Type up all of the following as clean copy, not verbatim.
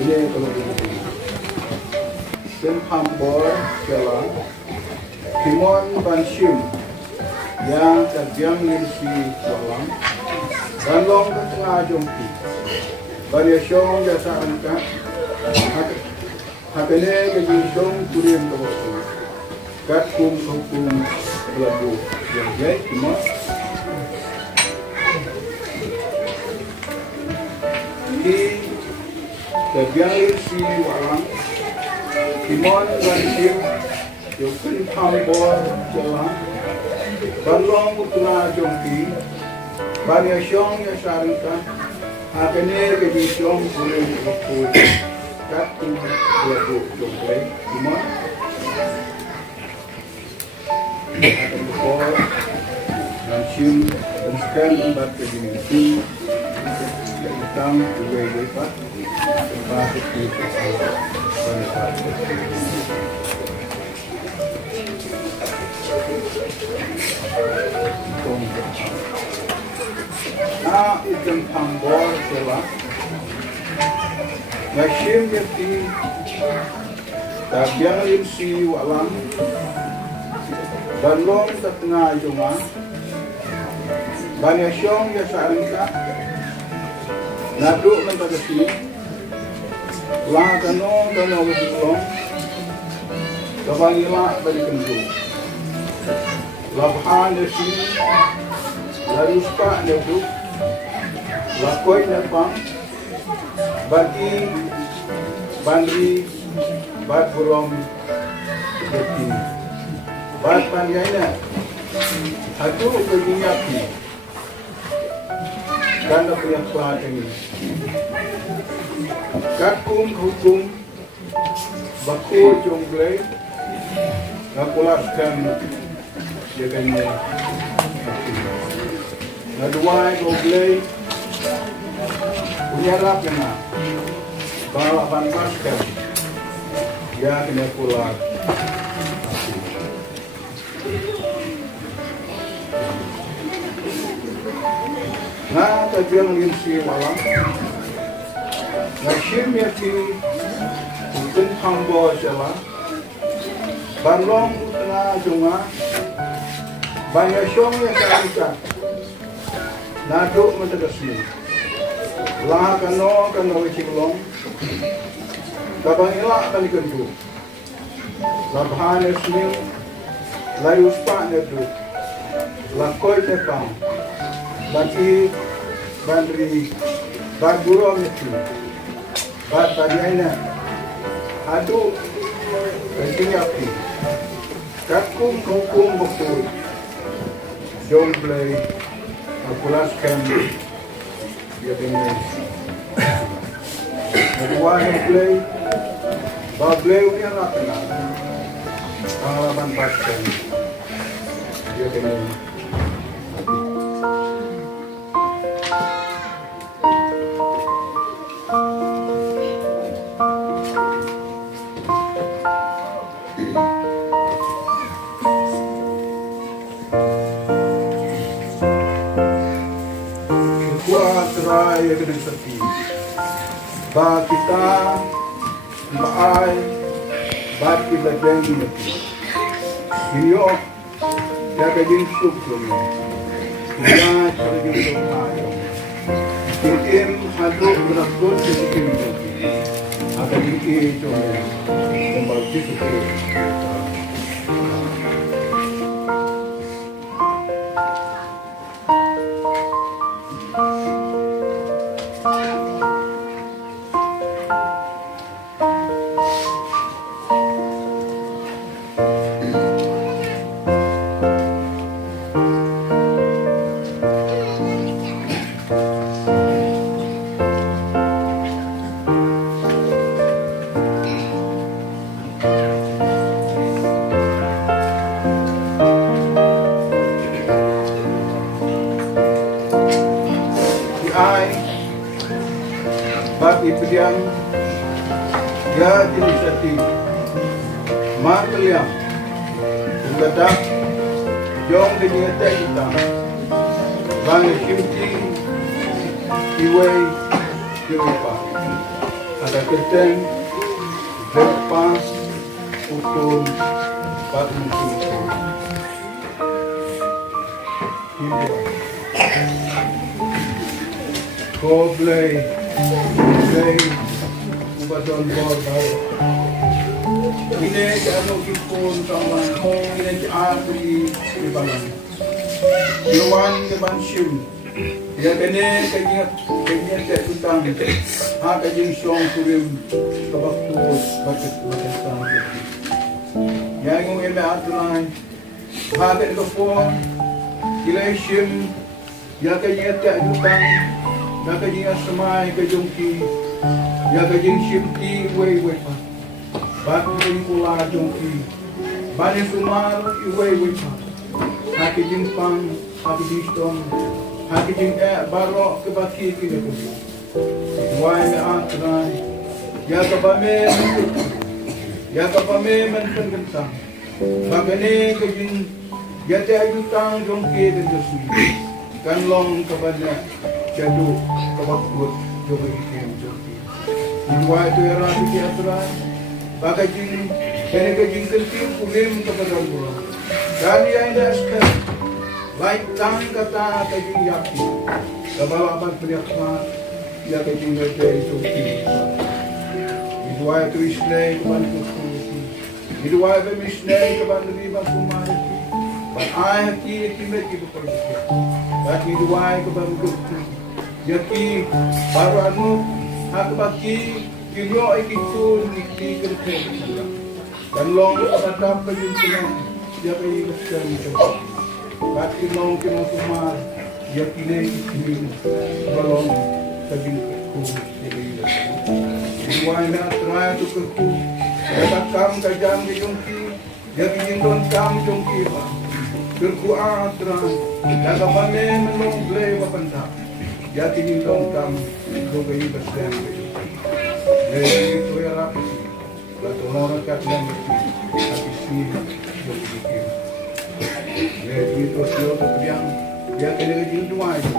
Ini kalau ini. Sempambor Jalan Timon Banshim yang terjang lisi walang dan long ke tengah jompi. Bani syong jasa angkat hakene ke syong kurim ke waktu. Kat kum hukum labu yang jai timon. Di terjang lisi walang Timon Banshim yung Sempambor Jalan Balong utla jompi Bani syong ya sarika Hakene ke syong kulim waktu Kat kum labu jompi Timon Akan bukor Banshim dan sekarang empat ke dimensi yang hitam juga lipat Pasuk di Ikan Sempambor Jalan Banshim yakti Tabiang limsi walang Balong ke tengah joma Bani syong ya sarika Naduk mentadasi Lah kano wajibong Kabangila bari kendu Labhan desi Laruspa neduk Lakoi nepang Bagi Bandri Bat burom Yati Bat pandiaina Hatu kejinyaki Kanda priyak pelan ini Kakum hukum Baku jongglai Ngakulaskan Jaganya Ngaduai jongglai Punya rap kena Bawa pantaskan Ya kena pulang Nah, tabiang limsi walang Banshim yakti Sempambor Jalan Balong utla joma Bani syong ya sarika Naduk mentadasi Lah kano wajibong Kabangila kali kendu Labhan esmil Layuspa neduk Lakoi tepang Bagi Bandri Baguro itu Bat badiaina Adu Kesinyapi Kakum hukum betul Jomblai Akulaskan Dia dengan Kedua jomblai Bablai unia rakna Pengalaman paskan Dia dengan Ya kena sepi Ba kita Baai Ba kita janji Iyo Ya kajing syukur Ya kajing syukur Kim haduk berakut Kim Ada dikit Kembali syukur Ipidiam ya inisiatif Markeliam Ugata Jong Dinyata kita Bang Shimti Iway Kiripa ada keteng, depan, utun, batu kumpul. Kau boleh ubah bor. Ini jangan kipun sama, ini api di balang. Yawan depan sim, dia kene kayaknya tak tutang, kajing song kurim kabak tuos batet tang. Yang ngomong aturan, kajing telefon, kilai sim, ya kayaknya tak tutang, ya kayaknya semai kajongki, ya kajing sim ti way pa. Batu yung pula jongki, bani sumar way pa. Haki jimpang, haki jistong, haki jing barok ke baki kini kubi. Wai me atrai, ya kapame menpen gentang. Bagane ke jing, ya te ayutang jongki dan josui. Kan long kabanya jadu kabakut jogi ikim jongki. Wai tu era tu atrai, bagajing kene ke jing kentim kulim kepada Allah. Kali yang dah sekarang, baik tang kata kajing yakin, kebawa abang perlihatkan, ya kajing gajah itu kiri. Itu ayat tuisnei kebantu kuku, itu ayat bemisnei kebantu lima kumari. Ban ayat kiri kimet itu perlihat, dan itu ayat kebantu kuku. Yaki baru anu hak baki kinyo ikitul nikti kerja. Dan long kepada penyusunan. Dia pergi ke sana, bagi long kena kumar, dia pilih ini balong tadi ku jadi. Iwana try tu kerku, dia kam kajang kejongki, dia ingin don kam jongki ba. Kerku atran, dia kapame menong play wapanda, dia ingin don kam jogi bersem. Jadi tu ya rapi, lalu orang kat yang habis ni. Jadi itu yang dia kena dua itu.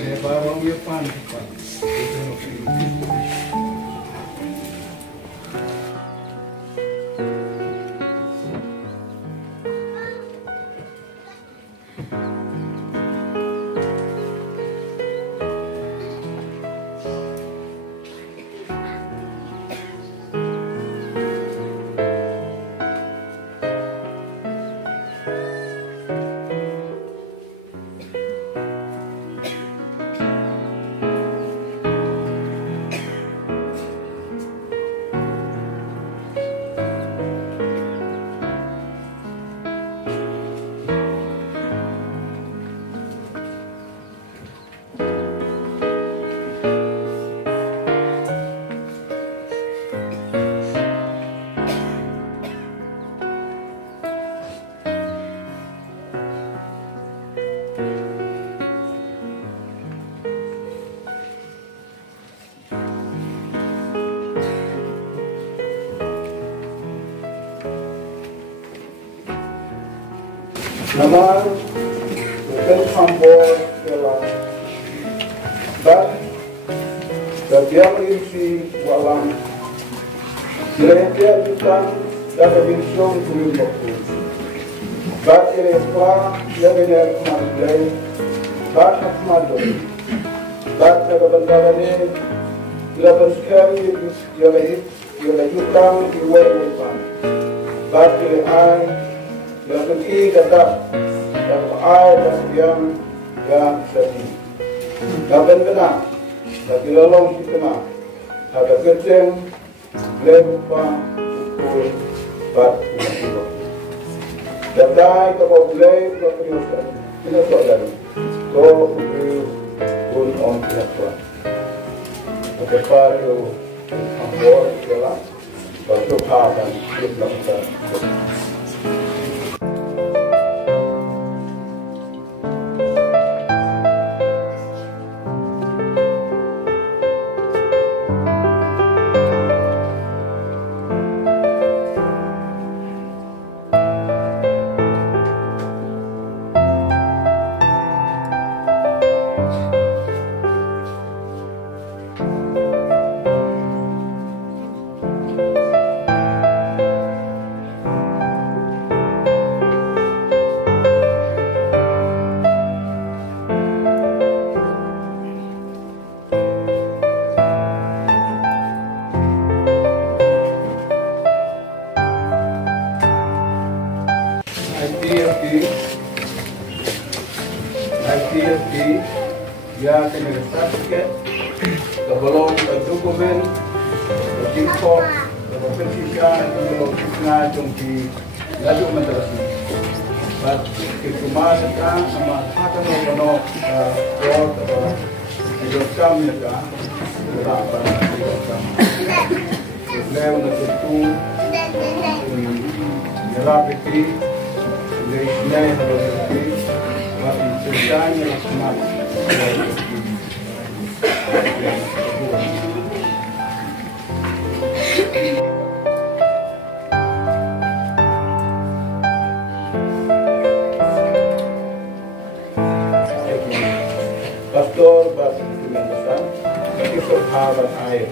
Dia baru dia pan. Nama bukan hambor ialah dan dia mengisi walang dia bukan dapat diusung kulit waktu dan ilepa dia benar kemari dan kemari dan kebenaran ini lepas sekali ialah hutang iwa dan ilepai yang ketiga tetap yang air dan yang sedih. Kapan benar, lagi lolong kita mah ada kerjeng, lepa, cukup, bat, cukup. Datai kalau boleh kita perlukan, kita soalan, so pun on siapa. Apa paru, ambor, jalan, batu kapan kita lakukan. komen, berjimpo, berpersisian, berpersisian, jongki, lalu menterasi. But kekumasan ka sama hatan mo kono God Diyos kami ka wala pa Diyos kami. Problema na tutu nirapiti nirishnayan na rapiti at insensyan na sumat. Pastor bahasa Indonesia, tapi sahabat air.